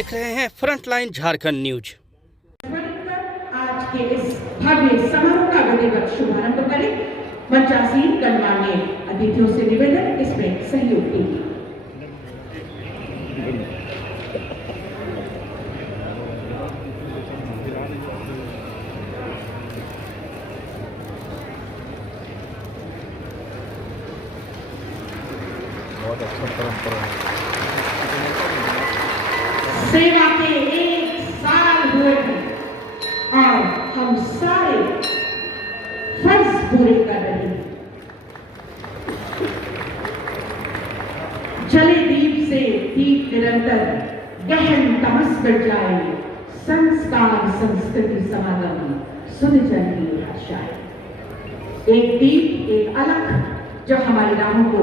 देख रहे हैं फ्रंटलाइन झारखंड न्यूज। आज के इस भव्य समारोह का विधिवत शुभारंभ करें। मंचासीन गणमान्य अतिथियों से निवेदन इसमें सहयोग कीजिए। बहुत अच्छा परंपरा है। सेवा के 1 साल हुए हैं और हम सारे फर्ज पूरे कर रहे हैं। जले दीप से दीप निरंतर गहन तमस कर जाए। संस्कार संस्कृति समागम सुन जन की भाषाएं। एक दीप एक अलग जो हमारी राहों को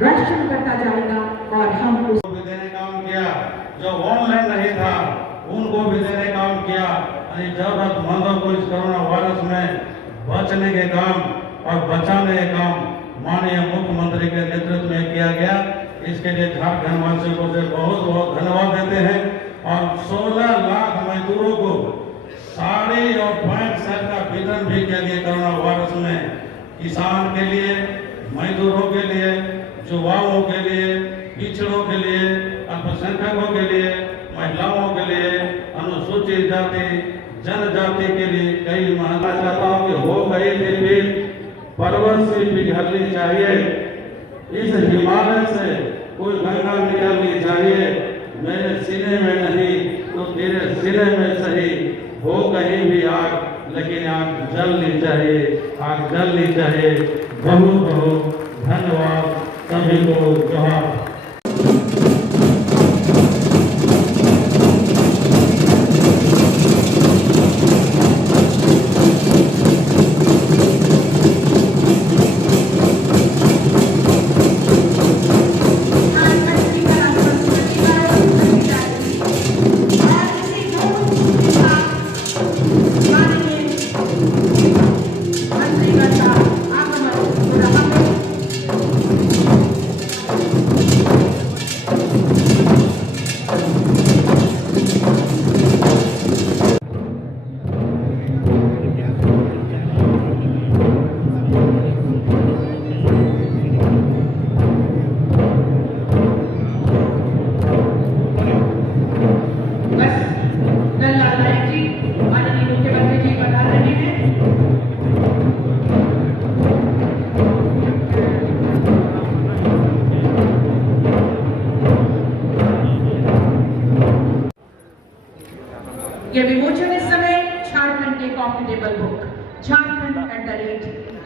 रोशन करता जाएगा और हम उसको भी देने काम किया। जो ऑनलाइन नहीं था उनको भी देने काम किया। जरूरतमंदों को इस कोरोना वायरस में बचने के काम और बचाने के काम माननीय मुख्यमंत्री के नेतृत्व में किया गया। इसके लिए झारखंड वासियों को बहुत बहुत धन्यवाद देते हैं। और 16 लाख मजदूरों को साड़ी और पैंट शर्ट का वितरण भी किया गया कोरोना वायरस में। किसान के लिए, मजदूरों के लिए, युवाओं के लिए, पिछड़ों के लिए, अल्पसंख्यकों के लिए, महिलाओं के लिए, अनुसूचित जाति जनजाति के लिए कई मानना चाहता हूँ कि हो गई थी भी पर्वत से पिघलनी चाहिए। इस हिमालय से कोई गंगा निकलनी चाहिए। मेरे सीने में नहीं तो तेरे सीने में सही। हो कहीं भी आग लेकिन आग जलनी चाहिए, आग जलनी चाहिए। बहुत बहुत धन्यवाद सभी को। जोहार। ये विमोचन इस समय झारखंड के कॉम्पिटेबल बुक झारखंड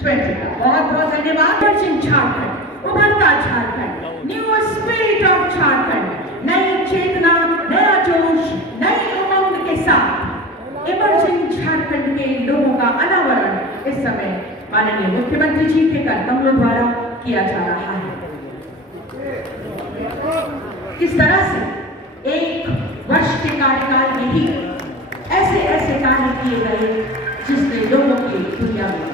@20 का बहुत बहुत धन्यवाद। झारखंड, उभरता Jharkhand, new spirit of Jharkhand, नई चेतना, नया जोश, नई उमंग के साथ इमर्जिंग झारखंड के लोगों का अनावरण इस समय माननीय मुख्यमंत्री जी के कदमों द्वारा किया जा रहा है। किस तरह से एक वर्ष के कार्यकाल में ही ऐसे ऐसे कार्य किए गए जिसने लोगों की दुनिया में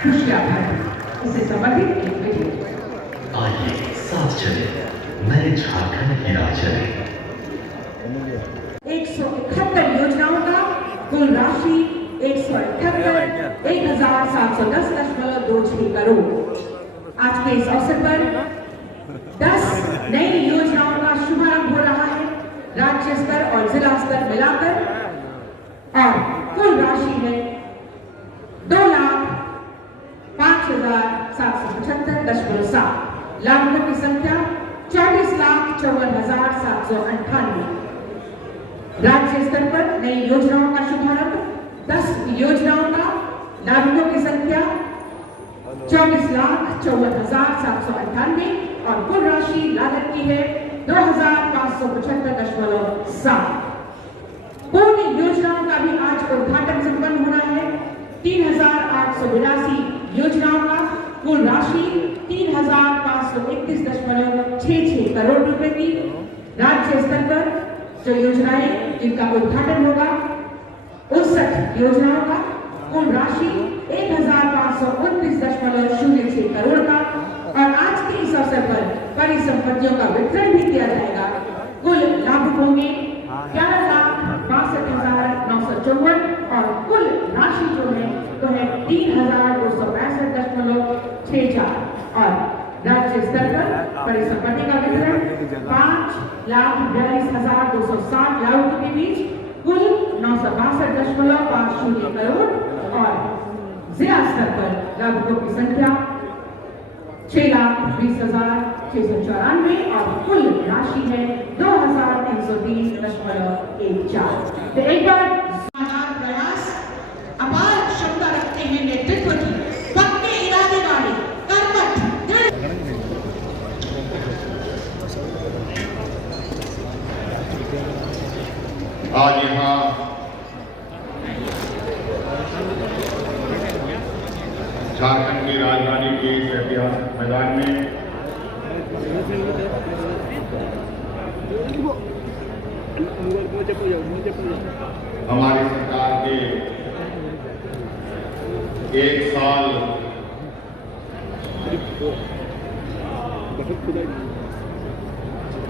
खुशियां भरी। इससे संबंधित एक वीडियो आइए साथ चले, नए झारखंड की राह चले। 171 योजनाओं का कुल राशि 1710.26 करोड़। आज के इस अवसर पर 10 नई योजनाओं का शुभारंभ हो रहा है राज्य स्तर और जिला स्तर मिलाकर, और कुल राशि है 2,05,775.7। लाभुकों की संख्या 24,54,798। राज्य स्तर पर नई योजनाओं का शुभारंभ 10 योजनाओं का, लाभुकों की संख्या 24,54,798 और कुल राशि लागत की है 2,575.7। पूर्ण योजनाओं का भी आज उद्घाटन संपन्न होना है। 3,882 योजनाओं का कुल राशि 3,531.66 करोड़ रुपए की। राज्य स्तर पर जो योजनाएं जिनका उद्घाटन होगा 59 योजनाओं का कुल राशि 1,529.06 करोड़ का। और आज के इस अवसर पर परिसंपत्तियों का वितरण भी किया जाएगा कुल लाभुकों में 11,62,954 और कुल राशि जो है तो है 3,265.64 और राज्य स्तर पर परिसंपत्ति का वितरण 5,42,260 लाख के बीच कुल 962.50 करोड़ और जिला स्तर पर लाभुकों की संख्या 6,20,694 और कुल राशि है 2,303.14। तो एक बार प्रयास अपार क्षमता रखते हैं नेतृत्व की, पक्के इरादे वाले, कर्मठ, दृढ़। आज यहाँ झारखंड की राजधानी के इस ऐतिहासिक मैदान में हमारी सरकार के 1 साल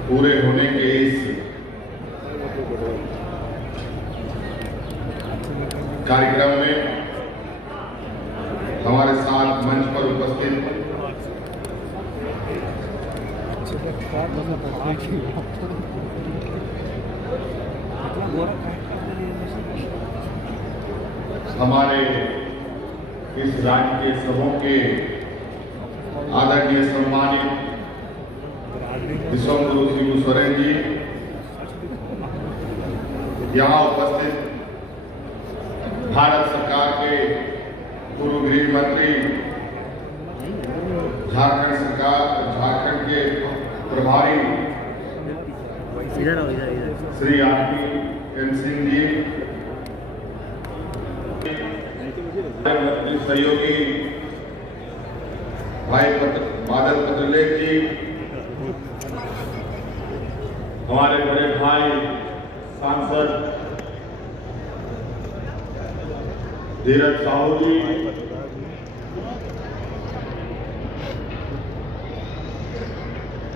पूरे होने के इस कार्यक्रम में हमारे साथ मंच पर उपस्थित हमारे इस राज्य के समूह के आदरणीय सम्मानित विश्वगुरु श्री सोरेन जी, यहाँ उपस्थित भारत सरकार के पूर्व गृह मंत्री, झारखंड के प्रभारी श्री आरपी सिंह जी, सहयोगी भाई बादल पत्रलेख जी, हमारे बड़े भाई सांसद धीरज साहू जी,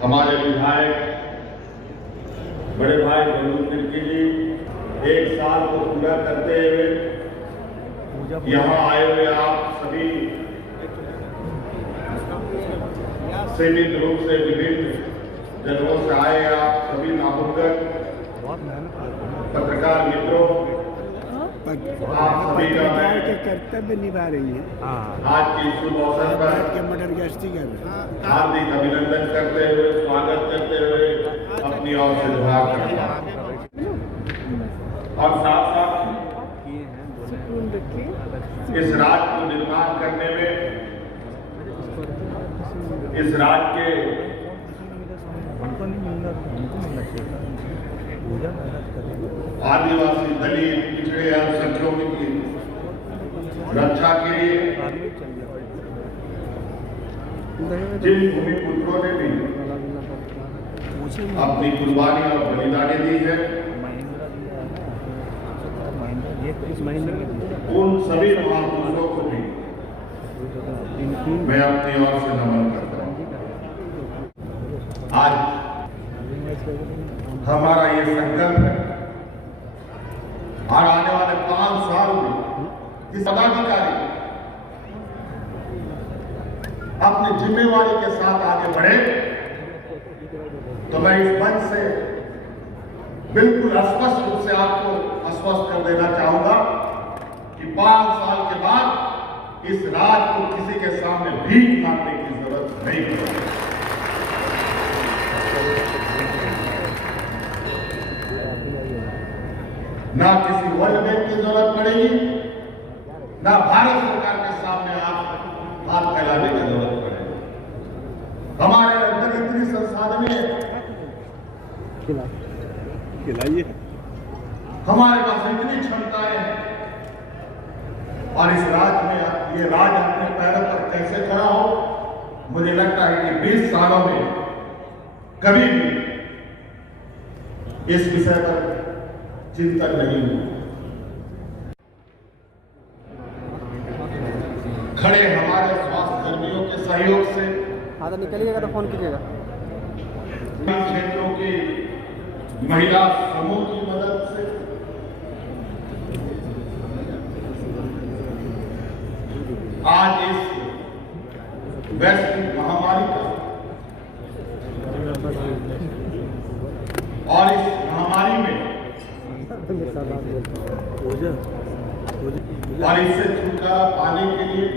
हमारे विधायक बड़े भाई बंधु तिर्की जी, 1 साल को पूरा करते हुए यहाँ आए हुए आप सभी सीमित रूप से विभिन्न जगहों से आए आप सभी नागरिक पत्रकार मित्रों, आप सभी का कर्तव्य निभा रही है। आज के शुभ अवसर पर मर्डर गश्ती कर हार्दिक अभिनंदन करते हुए, स्वागत करते हुए अपनी ओर से दुआ करता हूं और साथ साथ इस राज्य को निर्माण करने में, इस राज्य के आदिवासी, दलित, पिछड़े अल्पसंख्यकों की रक्षा के लिए जिन भूमिपुत्रों ने भी अपनी कुर्बानी और बलिदानी दी है, उन सभी महापुरुषों को भी मैं अपनी ओर से नमन करता हूं। आज हमारा ये संकल्प है और आने वाले 5 साल में इस पदाधिकारी अपनी जिम्मेवारी के साथ आगे बढ़े, तो मैं इस मंच से बिल्कुल स्पष्ट रूप से आपको आश्वस्त कर देना चाहूंगा कि 5 साल के बाद इस राज्य को किसी के सामने भीख मांगने की जरूरत नहीं पड़ेगी। ना किसी वर्ल्ड बैंक की जरूरत पड़ेगी, ना भारत सरकार के सामने आप हाथ फैलाने की जरूरत पड़ेगी। हमारे अंदर इतनी संसाधनें हैं, हमारे पास इतनी क्षमताएं हैं और इस राज्य में ये राज्य अपने पैरों पर कैसे खड़ा हो, मुझे लगता है कि 20 सालों में कभी भी इस विषय पर चिंतन नहीं हुआ। खड़े हमारे स्वास्थ्य कर्मियों के सहयोग से निकलिएगा तो फोन कीजिएगा। क्षेत्रों की महिला समूह की मदद से, आज इस वैश्विक महामारी का और इस महामारी में और इससे छुटकारा पाने के लिए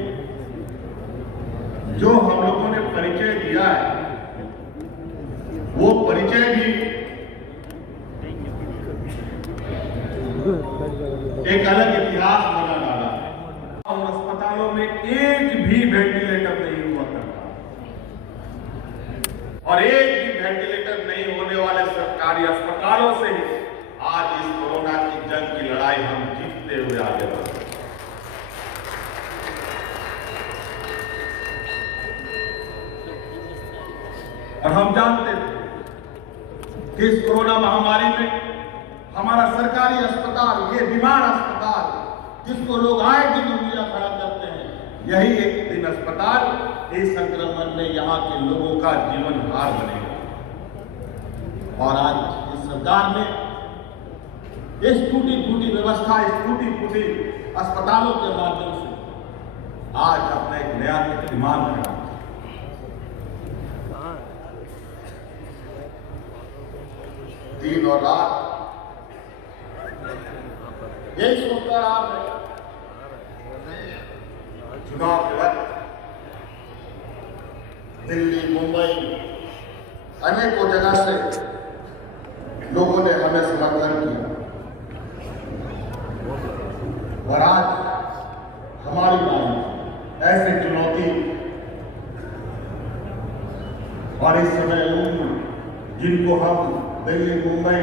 जो हम लोगों ने परिचय दिया है, वो परिचय भी एक अलग इतिहास बना डाला है। और अस्पतालों में एक भी वेंटिलेटर नहीं हुआ करता, और एक भी वेंटिलेटर नहीं होने वाले सरकारी अस्पतालों से ही आज इस कोरोना की जंग की लड़ाई हम जीतते हुए आगे बढ़ रहे हैं। और हम जानते थे कि इस कोरोना महामारी में हमारा सरकारी अस्पताल, ये बीमार अस्पताल जिसको लोग आए दिन उंगलियां खड़ा करते हैं, यही एक दिन अस्पताल इस संक्रमण में यहाँ के लोगों का जीवन हार बनेगा। और आज इस सरकार ने इस टूटी फूटी व्यवस्था, इस टूटी फूटी अस्पतालों के माध्यम से आज अपना एक नया कीर्तिमान बना। दिन और रात यही सोचता रहा मैं, चुनाव के वक्त दिल्ली, मुंबई, अनेकों जगह से लोगों ने हमें समर्थन किया, और आज हमारी बारी ऐसी चुनौती और इस समय उन जिनको हम दिल्ली, मुंबई,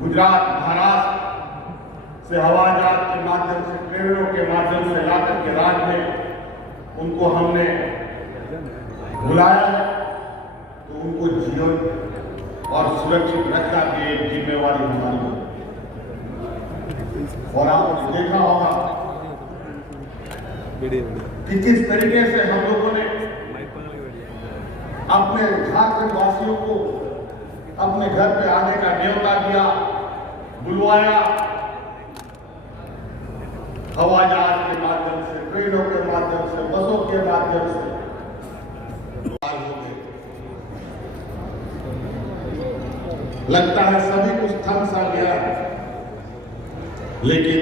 गुजरात, महाराष्ट्र से हवाई जहाज के माध्यम से, ट्रेनों के माध्यम से लाकर के राज्य में उनको हमने बुलाया है, तो उनको जीवन और सुरक्षित रखना की एक जिम्मेवारी हमारी है। और आपने देखा होगा कि किस तरीके से हम लोगों ने अपने झारखंड वासियों को अपने घर पे आने का न्योता दिया, बुलवाया, हवाई जहाज के माध्यम से, ट्रेनों के माध्यम से, बसों के माध्यम से। लगता है सभी कुछ थम सा गया है, लेकिन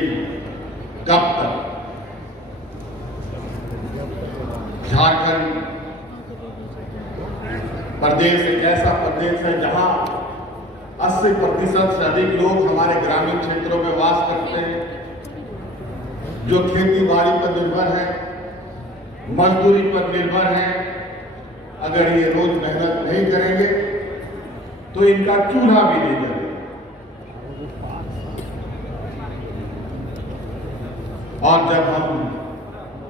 कब तक? झारखंड प्रदेश एक ऐसा प्रदेश है जहां 80% से अधिक लोग हमारे ग्रामीण क्षेत्रों में वास करते हैं, जो खेती बाड़ी पर निर्भर है, मजदूरी पर निर्भर है। अगर ये रोज मेहनत नहीं करेंगे तो इनका चूल्हा भी नहीं जलेगा। और जब हम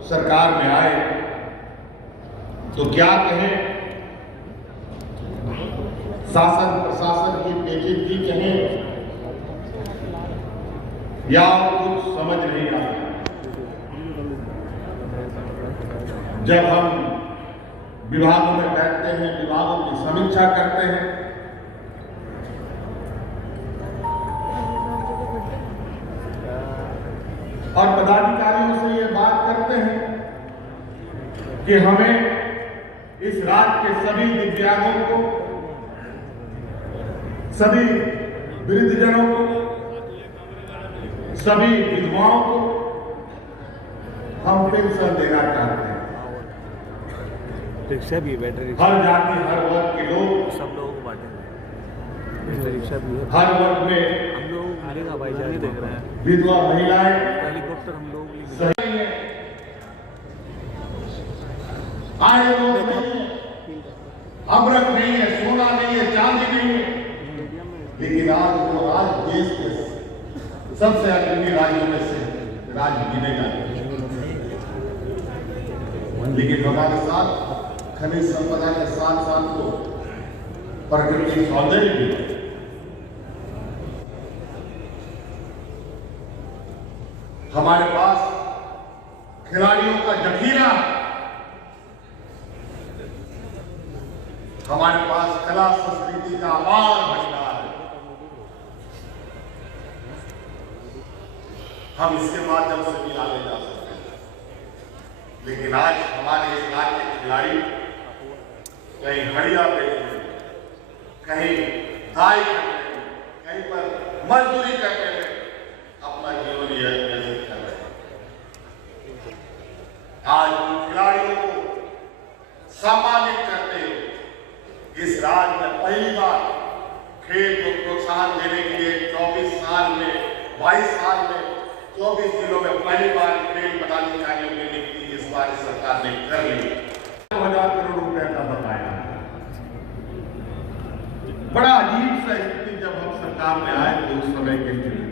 सरकार में आए तो क्या कहें, शासन प्रशासन की पेचीदगी कहें या कुछ समझ नहीं आया। जब हम विभागों में बैठते हैं, विभागों की समीक्षा करते हैं, और पदाधिकारियों से ये बात करते हैं कि हमें इस राज्य के सभी दिव्यांगों को, सभी वृद्धजनों को, सभी विधवाओं को हम पेंशन देना चाहते हैं। रिक्शा भी है, बैटरी रिक्शा, हर जाति हर वर्ग के लोग, सब लोगों को बांटेंगे। बैटरी रिक्शा भी है, हर वर्ग में हम लोग मिलेगा भाई, जान देख रहे हैं। विधवा महिलाएं, हेलीकॉप्टर हम लोग सही है, आए लोग नहीं है, अमृत नहीं है, सोना नहीं है, चांदी नहीं है, लेकिन आज वो राज्य देश के सबसे अग्रणी राज्यों में से राज्य गिनेगा। लेकिन हमारे साथ खनिज संपदा के साथ साथ तो प्रकृति सौंदर्य भी है। हमारे पास खिलाड़ियों का जखीरा, हमारे पास कला संस्कृति का अपार भंडार है। हम इसके माध्यम से भी आगे जा सकते हैं। लेकिन आज हमारे इस राज्य के खिलाड़ी कहीं घड़ियां बेचने, कहीं दाई करने, कहीं पर मजदूरी करने में अपना जीवन व्यतीत कर रहे हैं। आज उन खिलाड़ियों को सम्मानित करते हुए इस राज्य में पहली बार खेल को प्रोत्साहन देने के लिए 22 साल में 24 जिलों में पहली बार खेल पदाधिकारियों की नियुक्ति इस बार सरकार ने कर ली। 2000 करोड़ रुपए का बकाया। बड़ा अजीब सा स्थिति जब हम सरकार में आए तो उस समय की स्थिति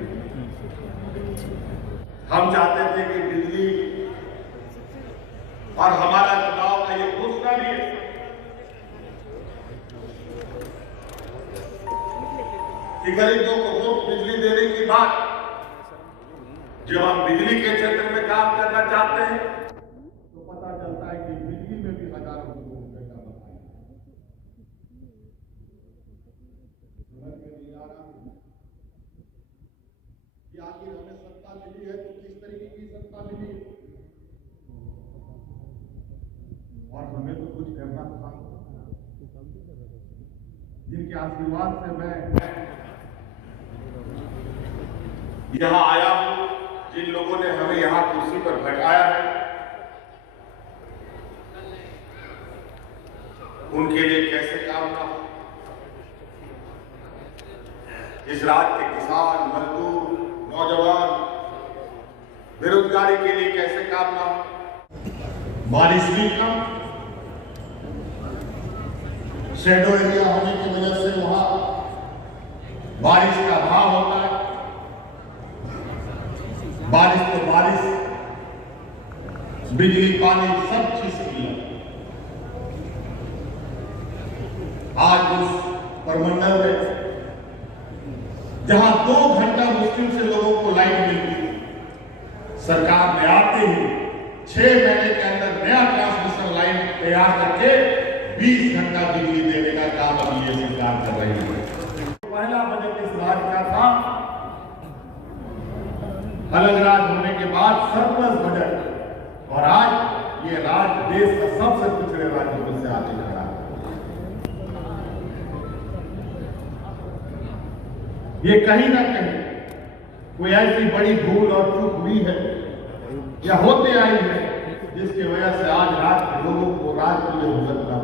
हम चाहते थे कि बिजली और हमारा चुनाव का ये घोषणा भी है कि गरीबों को मुफ्त बिजली देने की बात, जब हम बिजली के क्षेत्र में काम करना चाहते हैं तो पता चलता है कि बिजली में भी हजारों करोड़ रुपए का बकाया। समझ में नहीं आ रहा कि आखिर हमें सत्ता मिली है तो किस तरीके की सत्ता मिली है, और हमें तो कुछ करना था। जिनके आशीर्वाद से मैं यहां आया हूं, जिन लोगों ने हमें यहां कुर्सी पर बैठाया है, उनके लिए कैसे काम ना हो। इस राज्य के किसान, मजदूर, नौजवान, बेरोजगारी के लिए कैसे काम ना हो। बारिश भी कम, शेडो एरिया होने की वजह से वहां बारिश का अभाव होता है। बारिश तो बारिश, बिजली, पानी सब चीज की है। आज उस परमंडल में जहां 2 घंटा मुश्किल से लोगों को लाइट मिलती थी, सरकार ने आते ही 6 महीने के अंदर नया ट्रांसमिशन लाइन तैयार करके 20 घंटा बिजली देने का काम अभी ये सरकार कर रही है। पहला बजट इस राज्य का था, अलग राज्य होने के बाद सरप्लस बजट, और आज ये राज्य देश का सबसे पिछड़े राज्यों में से आगे खड़ा है। ये कहीं ना कहीं कोई ऐसी बड़ी भूल और चूक हुई है या होते आई है जिसकी वजह से आज राज्य के लोगों को राज्य के लिए भुगतना